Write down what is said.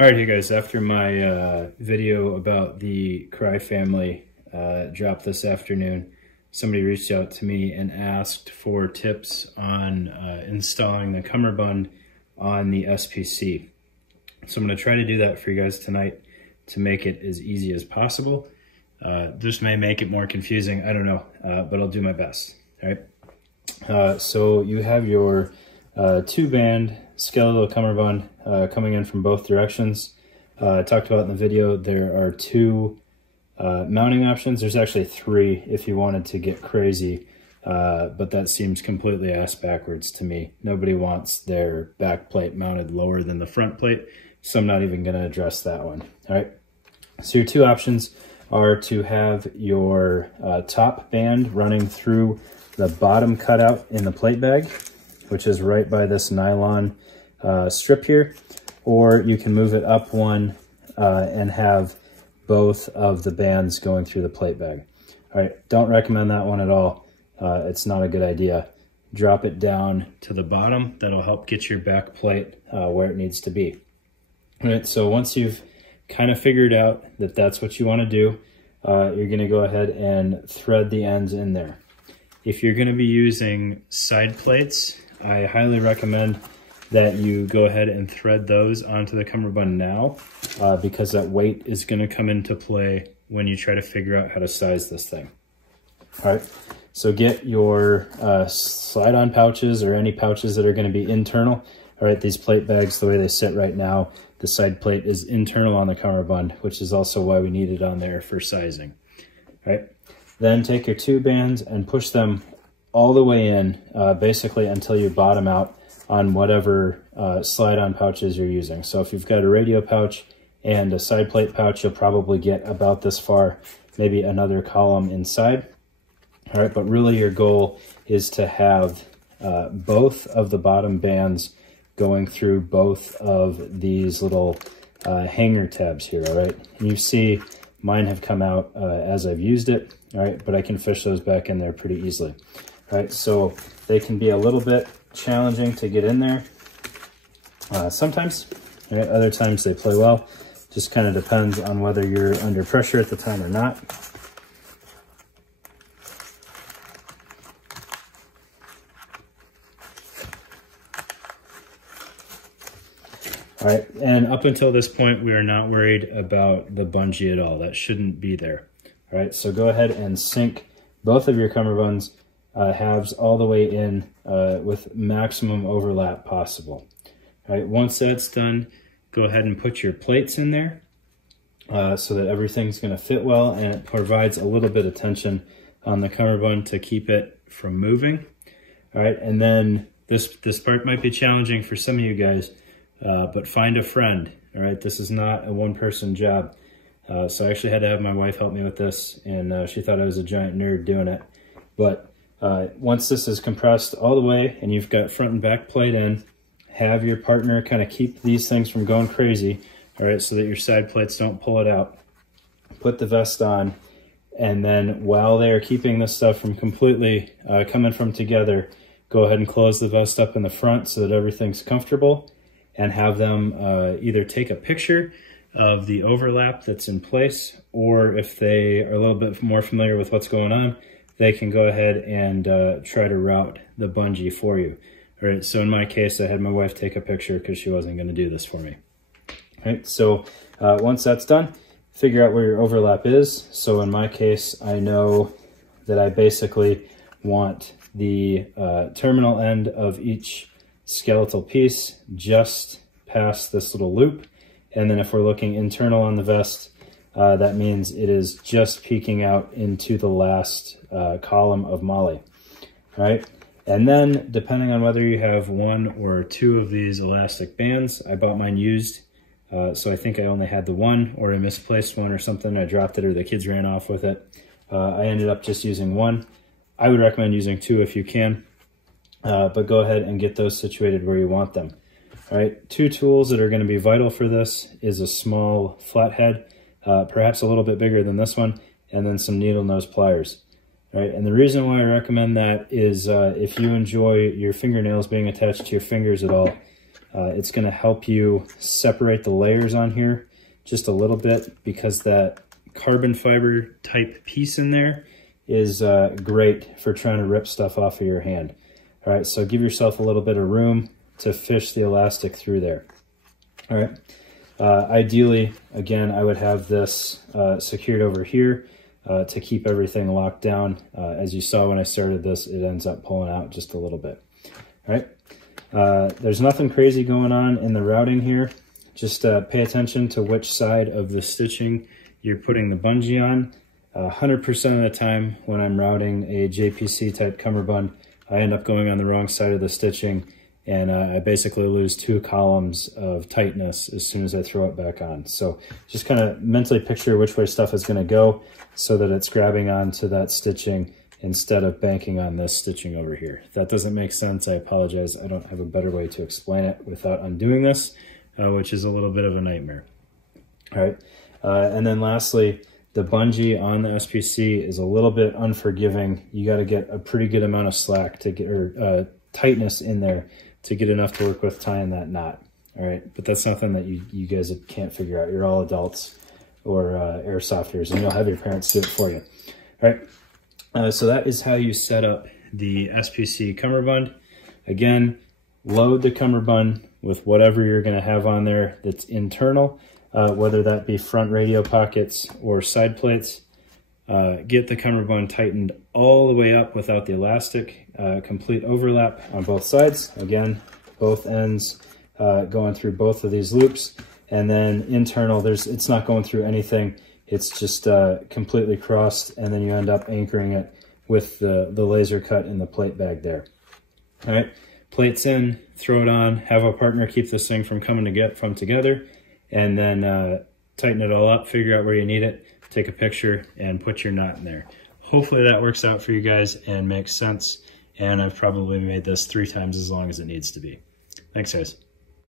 Alright, hey guys, after my video about the Crye family dropped this afternoon, somebody reached out to me and asked for tips on installing the Cummerbund on the SPC. So I'm going to try to do that for you guys tonight to make it as easy as possible. This may make it more confusing, I don't know, but I'll do my best. Alright, so you have your two-band skeletal Cummerbund coming in from both directions. I talked about in the video, there are two mounting options. There's actually three if you wanted to get crazy, but that seems completely ass backwards to me. Nobody wants their back plate mounted lower than the front plate, so I'm not even going to address that one. All right, so your two options are to have your top band running through the bottom cutout in the plate bag, which is right by this nylon strip here, or you can move it up one and have both of the bands going through the plate bag. All right, don't recommend that one at all. It's not a good idea. Drop it down to the bottom. That'll help get your back plate where it needs to be. All right, so once you've kind of figured out that that's what you want to do, you're going to go ahead and thread the ends in there. If you're going to be using side plates, I highly recommend that you go ahead and thread those onto the Cummerbund now, because that weight is going to come into play when you try to figure out how to size this thing. All right, so get your slide-on pouches or any pouches that are going to be internal. All right, these plate bags, the way they sit right now, the side plate is internal on the Cummerbund, which is also why we need it on there for sizing. All right, then take your two bands and push them all the way in, basically until you bottom out on whatever slide-on pouches you're using. So if you've got a radio pouch and a side plate pouch, you'll probably get about this far, maybe another column inside. All right, but really your goal is to have both of the bottom bands going through both of these little hanger tabs here, all right? And you see mine have come out as I've used it, all right, but I can fish those back in there pretty easily. All right, so they can be a little bit challenging to get in there sometimes. All right, other times they play well. Just kind of depends on whether you're under pressure at the time or not. All right, and up until this point, we are not worried about the bungee at all. That shouldn't be there. All right, so go ahead and sink both of your Cummerbunds halves all the way in with maximum overlap possible. All right, once that's done, go ahead and put your plates in there so that everything's going to fit well, and it provides a little bit of tension on the Cummerbund to keep it from moving. All right, and then this part might be challenging for some of you guys, but find a friend. All right, this is not a one-person job. So I actually had to have my wife help me with this, and she thought I was a giant nerd doing it. But once this is compressed all the way and you've got front and back plate in, have your partner kind of keep these things from going crazy, all right, so that your side plates don't pull it out. Put the vest on, and then while they are keeping this stuff from completely coming from together, go ahead and close the vest up in the front so that everything's comfortable, and have them either take a picture of the overlap that's in place, or if they are a little bit more familiar with what's going on, they can go ahead and try to route the bungee for you. All right, so in my case, I had my wife take a picture because she wasn't going to do this for me. All right, so once that's done, figure out where your overlap is. So in my case, I know that I basically want the terminal end of each skeletal piece just past this little loop. And then if we're looking internal on the vest, that means it is just peeking out into the last column of molle. All right, and then depending on whether you have one or two of these elastic bands, I bought mine used, so I think I only had the one, or I misplaced one or something. I dropped it or the kids ran off with it. I ended up just using one. I would recommend using two if you can, but go ahead and get those situated where you want them. All right, two tools that are going to be vital for this is a small flathead, perhaps a little bit bigger than this one, and then some needle nose pliers. All right, and the reason why I recommend that is if you enjoy your fingernails being attached to your fingers at all, It's going to help you separate the layers on here just a little bit, because that carbon fiber type piece in there is great for trying to rip stuff off of your hand. All right, so give yourself a little bit of room to fish the elastic through there. All right, ideally, again, I would have this secured over here to keep everything locked down. As you saw when I started this, it ends up pulling out just a little bit. All right, there's nothing crazy going on in the routing here. Just pay attention to which side of the stitching you're putting the bungee on. 100% of the time when I'm routing a JPC type cummerbund, I end up going on the wrong side of the stitching, and I basically lose 2 columns of tightness as soon as I throw it back on. So just kind of mentally picture which way stuff is going to go so that it's grabbing onto that stitching instead of banking on this stitching over here. If that doesn't make sense, I apologize. I don't have a better way to explain it without undoing this, which is a little bit of a nightmare. All right, and then lastly, the bungee on the SPC is a little bit unforgiving. You got to get a pretty good amount of slack to get, or tightness in there to get enough to work with tying that knot. All right, but that's something that you guys can't figure out. You're all adults or airsofters, and you'll have your parents do it for you. All right, so that is how you set up the SPC cummerbund. Again, load the cummerbund with whatever you're going to have on there that's internal. Whether that be front radio pockets or side plates. Get the cummerbund tightened all the way up without the elastic, complete overlap on both sides. Again, both ends going through both of these loops. And then internal, it's not going through anything. It's just completely crossed, and then you end up anchoring it with the laser cut in the plate bag there. All right, plates in, throw it on, have a partner keep this thing from coming together. And then tighten it all up, figure out where you need it, take a picture, and put your knot in there. Hopefully that works out for you guys and makes sense. And I've probably made this 3 times as long as it needs to be. Thanks, guys.